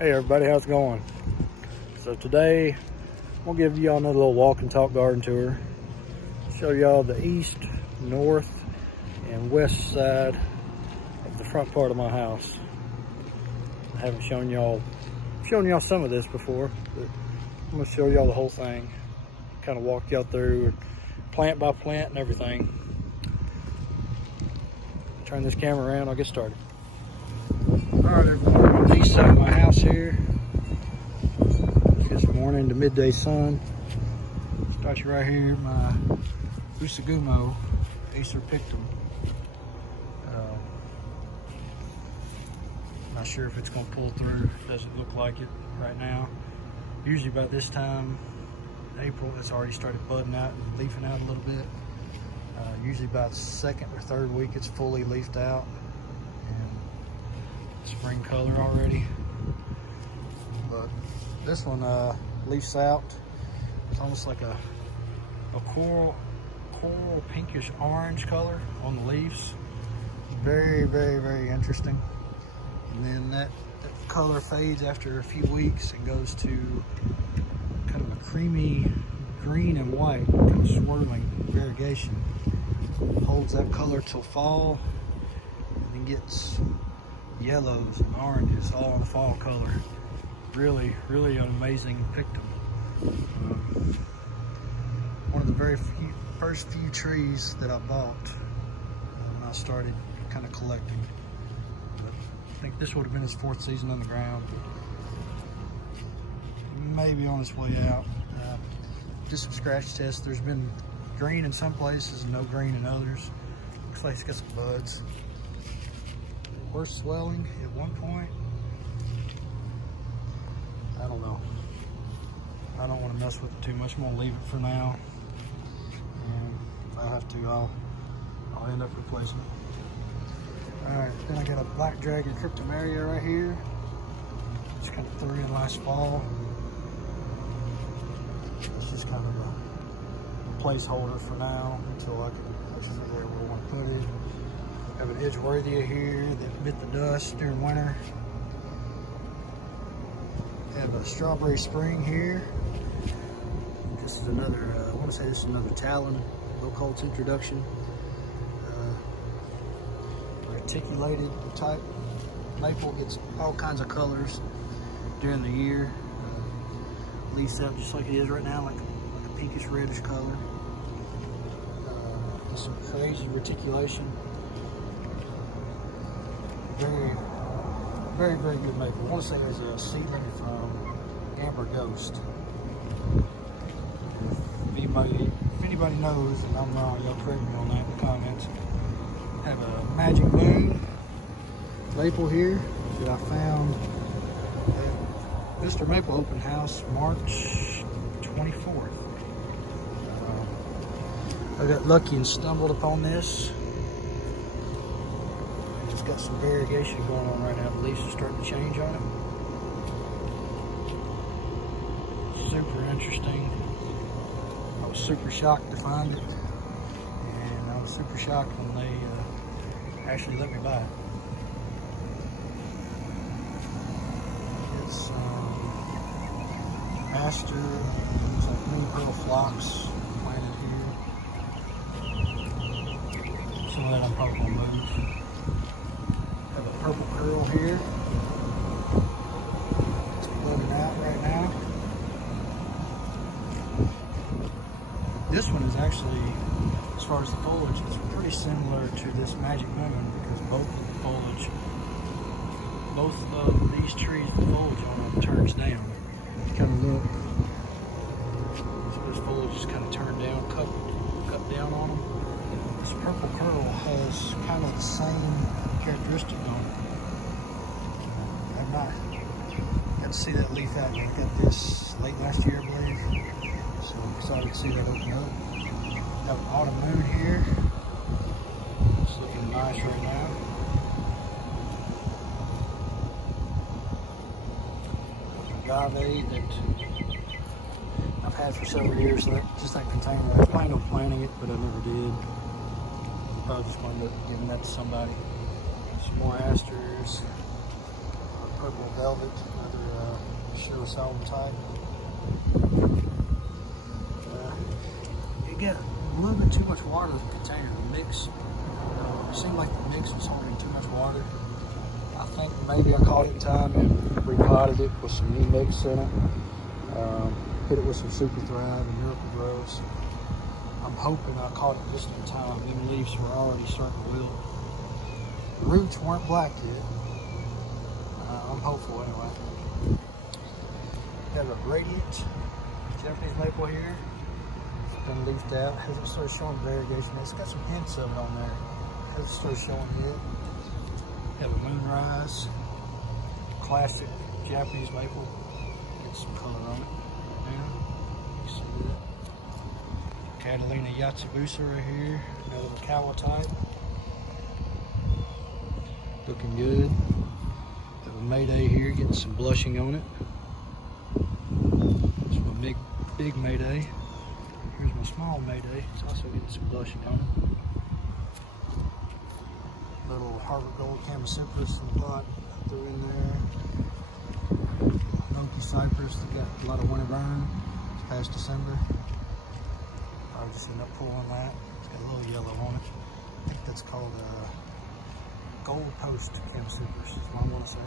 Hey everybody, how's it going? So today I'm gonna give y'all another little walk and talk garden tour. Show y'all the east, north, and west side of the front part of my house. I haven't shown y'all some of this before, but I'm gonna show y'all the whole thing. Kind of walk y'all through plant by plant and everything. Turn this camera around, I'll get started. All right, everybody, on the east side of my house here. It's morning to midday sun. Start you right here, my Usagumo, Acer Pictum. Not sure if it's gonna pull through. Doesn't look like it right now. Usually by this time, April, it's already started budding out and leafing out a little bit. Usually about the second or third week, it's fully leafed out and spring color already. But this one leaves out. It's almost like a coral pinkish orange color on the leaves. Very, very, very interesting. And then that color fades after a few weeks and goes to kind of a creamy green and white, kind of swirling variegation. Holds that color till fall, and then gets yellows and oranges all in the fall color. Really, really an amazing pictum. One of the first few trees that I bought when I started kind of collecting. But I think this would have been his 4th season on the ground. Maybe on its way out. Just some scratch tests. There's been green in some places and no green in others. Looks like it's got some buds. We're swelling at one point. I don't know. I don't want to mess with it too much. I'm gonna leave it for now. And if I have to, I'll end up replacing it. All right, then I got a black dragon cryptomeria right here. Just kind of threw in last fall. It's just kind of a placeholder for now until I can actually figure out where I want to put it. I have an Edgeworthia here that bit the dust during winter. I have a strawberry spring here. This is another, I want to say this is another Talon Low-Colts introduction. Reticulated type maple, gets all kinds of colors during the year. Leaves out just like it is right now, like a pinkish reddish color. Some crazy reticulation. Very, very, very good maple. I want to say there's a seedling from Amber Ghost. If anybody knows, and I'm wrong, y'all correct me on that in the comments. I have a Magic Moon maple here that I found at Mr. Maple Open House, March 24th. I got lucky and stumbled upon this. It's got some variegation going on right now. The leaves are starting to change on it. Super interesting. I was super shocked to find it. And I was super shocked when they actually let me buy it. It's aster, it's like mini pearl phlox planted here. Some of that I'm probably gonna move. Have a purple curl here. It's budding out right now. This one is actually, as far as the foliage, it's pretty similar to this Magic Moon because both of the foliage, both of these trees, the foliage on them turns down. You kind of look, so this foliage is kind of turned down, cut down on them. This purple curl has kind of the same characteristic on it. I've not got to see that leaf out yet. I got this late last year, I believe. So I'm excited to see that open up. Got an autumn moon here. It's looking nice right now. Agave that I've had for several years. So just that container. I planned on planting it, but I never did. Probably just going to end up giving that to somebody. Some more asters. purple velvet, another sugar solemn type. It got a little bit too much water in the container. The mix, it seemed like the mix was holding too much water. I think maybe I caught it in time and repotted it with some new mix in it. Hit it with some Super Thrive and Miracle Grows. I'm hoping I caught it just in time. Them leaves were already starting to wilt. The roots weren't black yet. I'm hopeful anyway. Got a radiant Japanese maple here. It's been leafed out. Hasn't started showing variegation. It's got some hints of it on there. Hasn't started showing yet. Have a moonrise, classic Japanese maple. Get some color on it right now. You see that? Catalina Yatsubusa right here. Another Kawa type. Looking good. Have a Mayday here, getting some blushing on it. That's my big Mayday. Here's my small Mayday. It's also getting some blushing on it. Little Harvard Gold Camacypris in the pot, threw in there. Monkey Cypress, they got a lot of winter burn. It's past December. I'll just end up pulling that. It's got a little yellow on it. I think that's called Gold Post Camacypris, is what I want to say.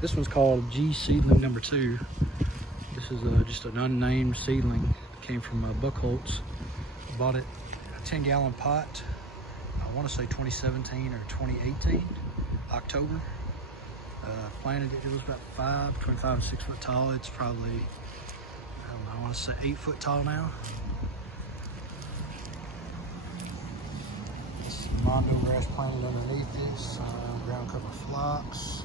This one's called G Seedling number 2. This is just an unnamed seedling. It came from Buckholtz. Bought it a 10-gallon pot. I want to say 2017 or 2018, October. Planted it. It was about between 5 and 6 foot tall. It's probably, I don't know, I want to say 8 foot tall now. Some mondo grass planted underneath this. Ground cover phlox.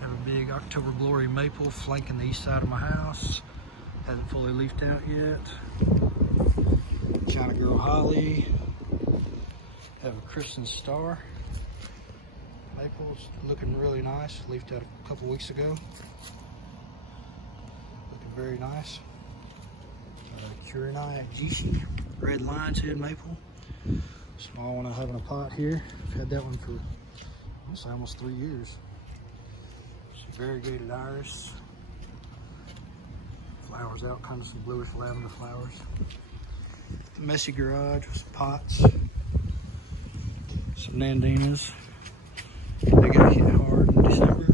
Have a big October Glory maple flanking the east side of my house. Hasn't fully leafed out yet. China Girl Holly. Have a Kristen Star. Maple's looking really nice. Leafed out a couple weeks ago. Looking very nice. Kurenai Jishi. Red Lion's Head Maple. Small one I have in a pot here. I've had that one for, I want to say, almost 3 years. Some variegated iris. Flowers out, kind of some bluish lavender flowers. The messy garage with some pots. Some Nandinas. They got hit hard in December.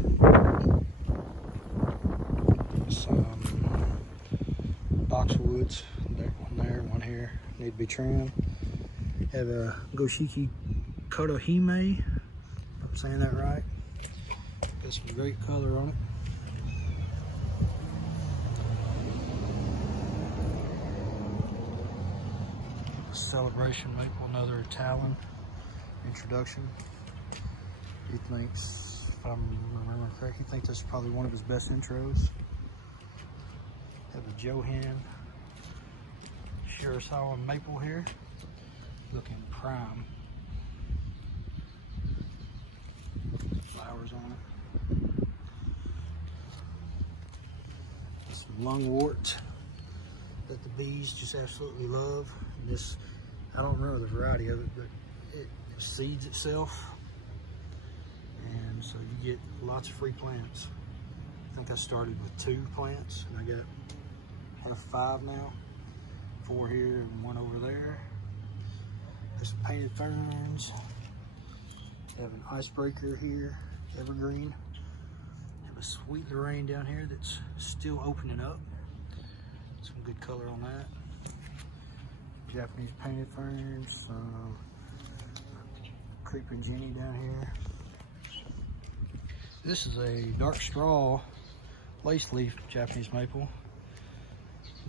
Some boxwoods. One there, one here. Need to be trimmed. Have a Goshiki Kotohime. If I'm saying that right. Got some great color on it. Celebration Maple, another Talon introduction. He thinks, if I'm remembering correctly, he thinks that's probably one of his best intros. Have a Johan Shirasawa Maple here, looking prime. Flowers on it. Some lungwort that the bees just absolutely love. And this, I don't remember the variety of it, but it seeds itself. And so you get lots of free plants. I think I started with 2 plants and I have 5 now. 4 here and 1 over there. There's some painted ferns. Have an icebreaker here, evergreen. Have a sweet Lorraine down here that's still opening up. Some good color on that. Japanese painted ferns, some creeping Jenny down here. This is a dark straw lace leaf Japanese maple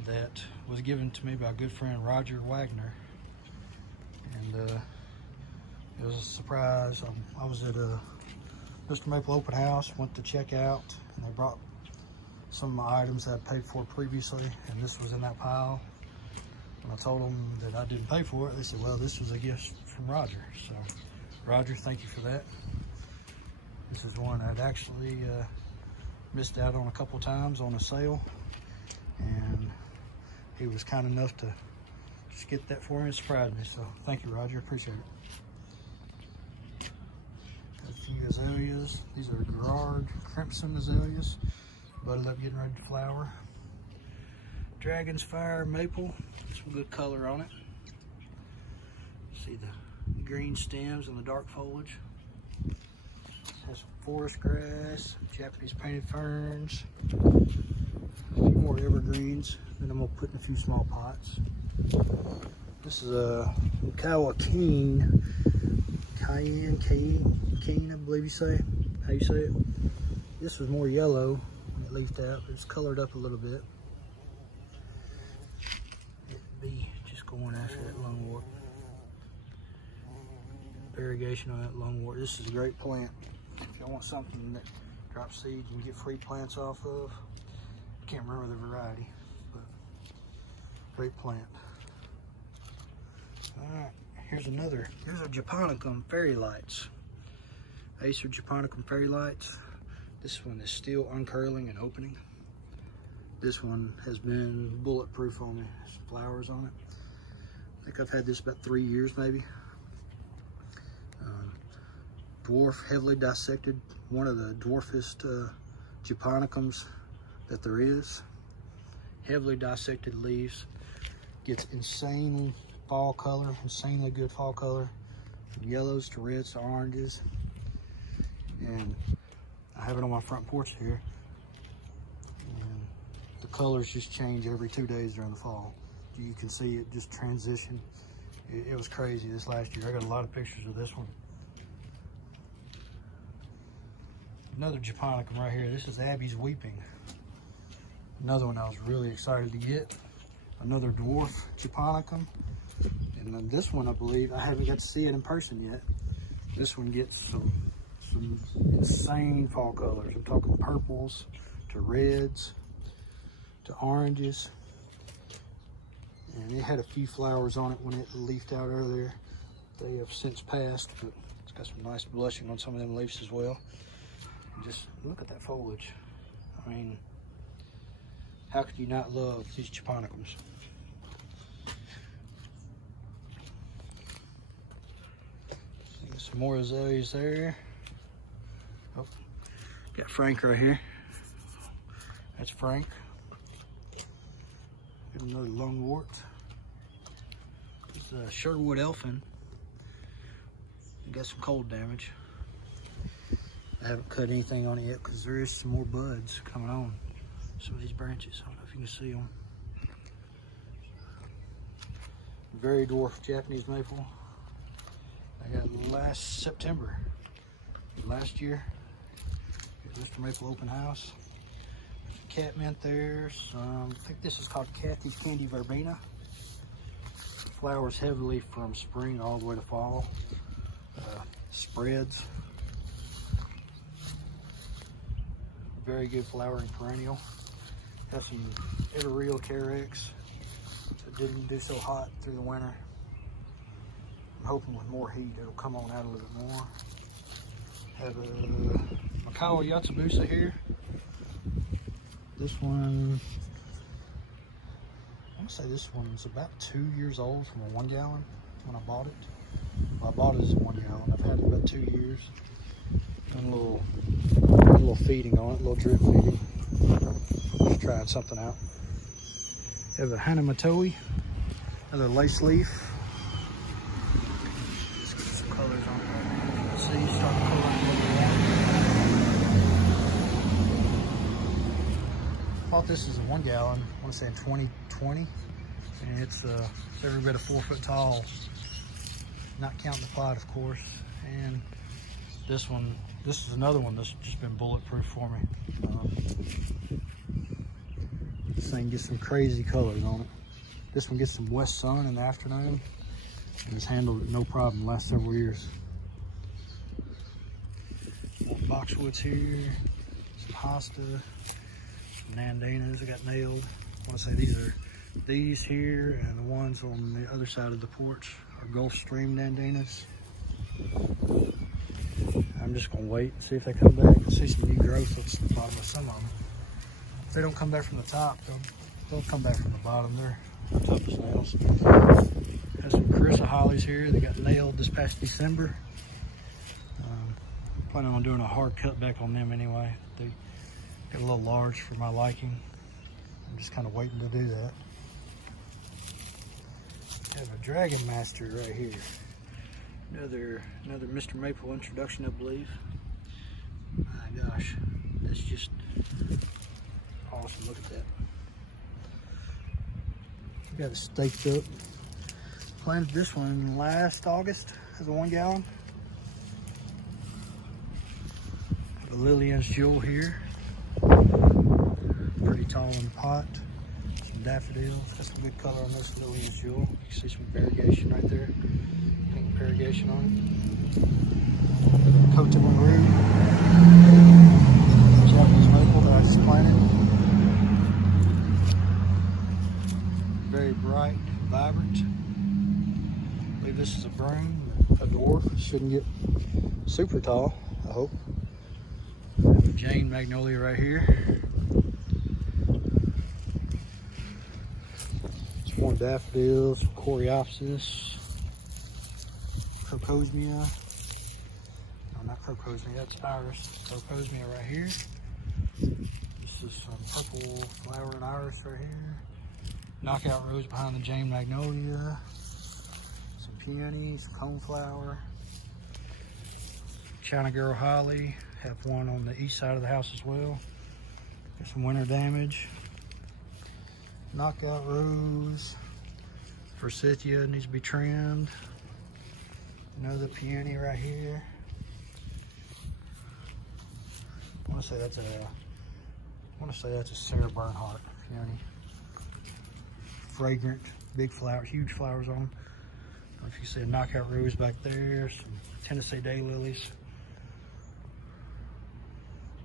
that was given to me by a good friend Roger Wagner, and it was a surprise. I was at a Mr. Maple open house, went to check out, and they brought some of my items that I paid for previously, and this was in that pile. When I told them that I didn't pay for it, they said, well, this was a gift from Roger. So, Roger, thank you for that. This is one I'd actually missed out on a couple times on a sale, and he was kind enough to just get that for me and surprise me. So, thank you, Roger. Appreciate it. few azaleas. These are Gerard Crimson azaleas. Budded up, getting ready to flower. Dragon's Fire Maple. Some good color on it. See the green stems and the dark foliage. Has some forest grass, Japanese painted ferns, a few more evergreens. Then I'm gonna put in a few small pots. This is a Cayenne, I believe you say, how you say it. This was more yellow when it leafed out. It's colored up a little bit. It'd be just going after that lungwort. Variegation on that lungwort. This is a great plant. If y'all want something that drops seeds and get free plants off of, I can't remember the variety, but great plant. All right, here's a Japonicum Fairy Lights. Acer Japonicum Fairy Lights. This one is still uncurling and opening. This one has been bulletproof on me. There's flowers on it. I think I've had this about 3 years maybe. Dwarf, heavily dissected, one of the dwarfest Japonicums that there is. Heavily dissected leaves. Gets insane fall color, insanely good fall color. From yellows to reds to oranges. And I have it on my front porch here. And the colors just change every 2 days during the fall. You can see it just transition. It was crazy this last year. I got a lot of pictures of this one. Another Japonicum right here. This is Abby's Weeping. Another one I was really excited to get. Another dwarf Japonicum. And then this one, I believe, I haven't got to see it in person yet. This one gets some insane fall colors. I'm talking purples to reds to oranges. And it had a few flowers on it when it leafed out earlier. They have since passed, but it's got some nice blushing on some of them leaves as well. Just look at that foliage. I mean, how could you not love these Japonicums? Some more azaleas there. Oh, got Frank right here. That's Frank. Got another lungwort. It's a Sherwood Elfin. Got some cold damage. I haven't cut anything on it yet because there is some more buds coming on some of these branches. I don't know if you can see them. Very dwarf Japanese maple. I got last September, last year, at Mr. Maple Open House. There's catmint there. Some, I think this is called Kathy's Candy Verbena. Flowers heavily from spring all the way to fall. Spreads. Very good flowering perennial. Has some Everreal Carex that didn't do so hot through the winter. I'm hoping with more heat it'll come on out a little bit more. Have a Makawa Yatsubusa here. This one, I want to say this one's about 2 years old from a 1 gallon when I bought it. Well, I bought it as a 1 gallon. I've had it about 2 years. Done a little feeding on it, a little drip feeding. Just trying something out. Have a Hanamatoi, another lace leaf. Let's get some colors on it. See, starting to color a little more. Bought this as a 1 gallon, I want to say in 2020. And it's every bit of 4 foot tall. Not counting the pot, of course. And this one, this is another one that's just been bulletproof for me. This thing gets some crazy colors on it. This one gets some west sun in the afternoon and has handled it no problem the last several years. More boxwoods here, some hosta, some nandanas that got nailed. I want to say these here and the ones on the other side of the porch are Gulf Stream nandanas. I'm just gonna wait and see if they come back. I see some new growth at the bottom of some of them. If they don't come back from the top, they'll come back from the bottom. They're tough as nails. Has some Carissa hollies here that got nailed this past December. planning on doing a hard cut back on them anyway. They get a little large for my liking. I'm just kind of waiting to do that. I have a Dragon Master right here. Another Mr. Maple introduction, I believe. My gosh, that's just awesome. Look at that. Got it staked up. Planted this one last August as a 1 gallon. Got a Lillian's Jewel here. Pretty tall in the pot. Some daffodils. Got some good color on this Lillian's Jewel. You can see some variegation right there. Pink variegation on it. Cote de Maru. Japanese maple that I just planted. Very bright, vibrant. I believe this is a broom, a dwarf. It shouldn't get super tall, I hope. I have a Jane magnolia right here. Some more daffodils, some coreopsis, crocosmia. No, not crocosmia, that's iris. Crocosmia right here. This is some purple flowering iris right here. Knockout rose behind the Jane magnolia. Some peonies, coneflower. China Girl holly. Have one on the east side of the house as well. Got some winter damage. Knockout rose. Forsythia needs to be trimmed. Another peony right here. I want to say that's a Sarah Bernhardt peony. Fragrant, big flowers, huge flowers on them. I don't know if you see a knockout rose back there, some Tennessee daylilies.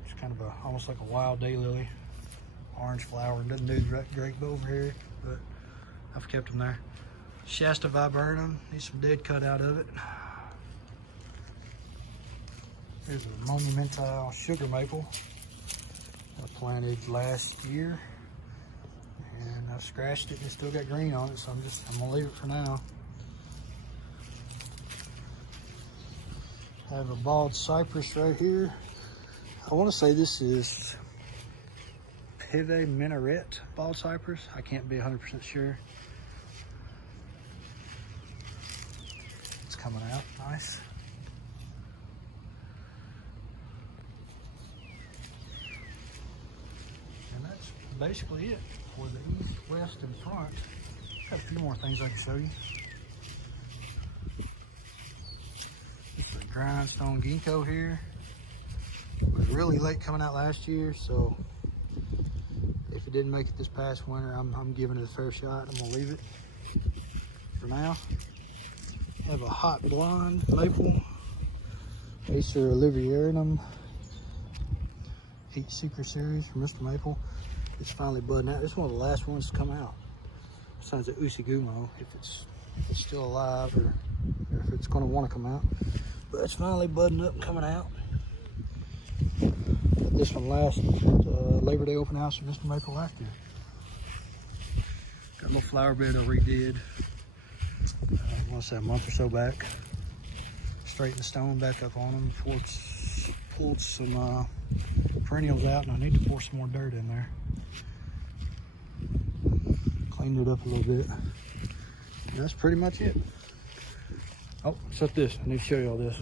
It's kind of almost like a wild daylily. Orange flower, doesn't do great over here, but I've kept them there. Shasta viburnum, needs some dead cut out of it. Here's a monumental sugar maple I planted last year. And I've scratched it and it's still got green on it, so I'm gonna leave it for now. I have a bald cypress right here. I want to say this is Pive Minaret bald cypress. I can't be 100% sure. It's coming out nice. And that's basically it for the east, west, and front. Got a few more things I can show you. This is a grindstone ginkgo here. It was really late coming out last year, so if it didn't make it this past winter, I'm giving it a fair shot. I'm gonna leave it for now. I have a hot blonde maple, Acer Oliverianum Heat Seeker series from Mr. Maple. It's finally budding out. It's one of the last ones to come out. Besides the Usigumo, if it's still alive or if it's going to want to come out. But it's finally budding up and coming out. Got this one last Labor Day open house from Mr. Maple last year. Got a little flower bed I redid. I want to say a month or so back. Straightened the stone back up on them. Pulled some perennials out, and I need to pour some more dirt in there. Cleaned it up a little bit. And that's pretty much it. Oh, except this. I need to show you all this.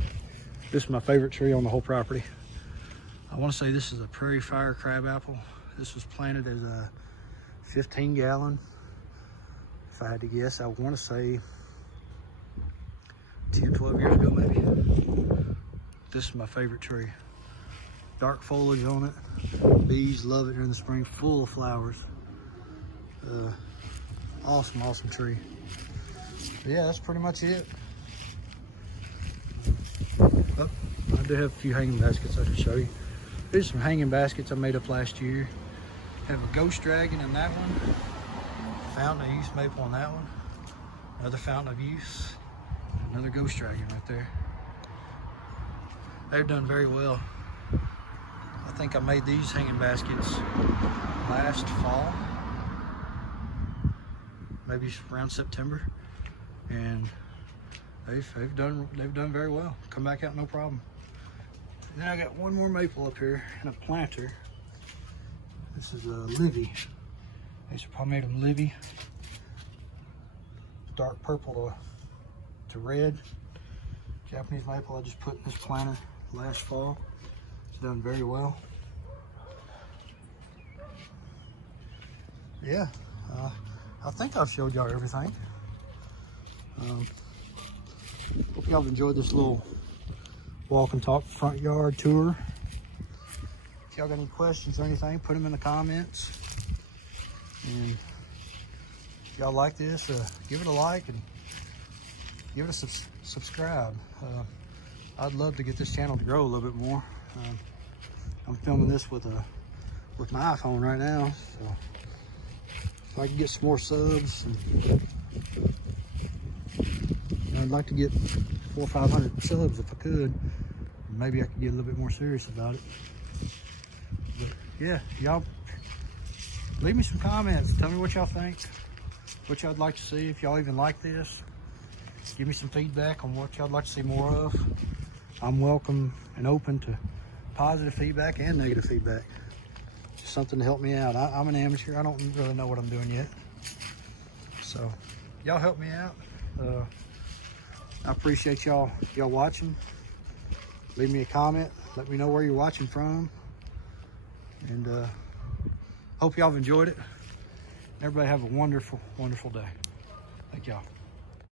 This is my favorite tree on the whole property. I want to say this is a prairie fire crabapple. This was planted as a 15 gallon. If I had to guess, I want to say 10, 12 years ago maybe. This is my favorite tree. Dark foliage on it. Bees love it during the spring, full of flowers. Awesome tree. But yeah, that's pretty much it. Oh, I do have a few hanging baskets I can show you. Here's some hanging baskets I made up last year. Have a ghost dragon in that one. Fountain of youth maple on that one. Another fountain of youth. Another ghost dragon right there. They've done very well. I think I made these hanging baskets last fall, maybe around September, and they've done very well. Come back out no problem. Then I got one more maple up here and a planter. This is a Livy. These are palmatum Livy. Dark purple to red. Japanese maple I just put in this planter last fall. It's done very well. Yeah, I think I've showed y'all everything. Hope y'all have enjoyed this little walk and talk front yard tour. If y'all got any questions or anything, put them in the comments. And if y'all like this, give it a like and give it a subscribe. I'd love to get this channel to grow a little bit more. I'm filming this with my iPhone right now, so if I can get some more subs, and I'd like to get 400 or 500 subs if I could. Maybe I could get a little bit more serious about it. But yeah, y'all leave me some comments. Tell me what y'all think, what y'all'd like to see, if y'all even like this. Give me some feedback on what y'all'd like to see more of. I'm welcome and open to positive feedback and negative feedback. Just something to help me out. I'm an amateur. I don't really know what I'm doing yet. So y'all help me out. I appreciate y'all watching. Leave me a comment. Let me know where you're watching from. And hope y'all have enjoyed it. Everybody have a wonderful, wonderful day. Thank y'all.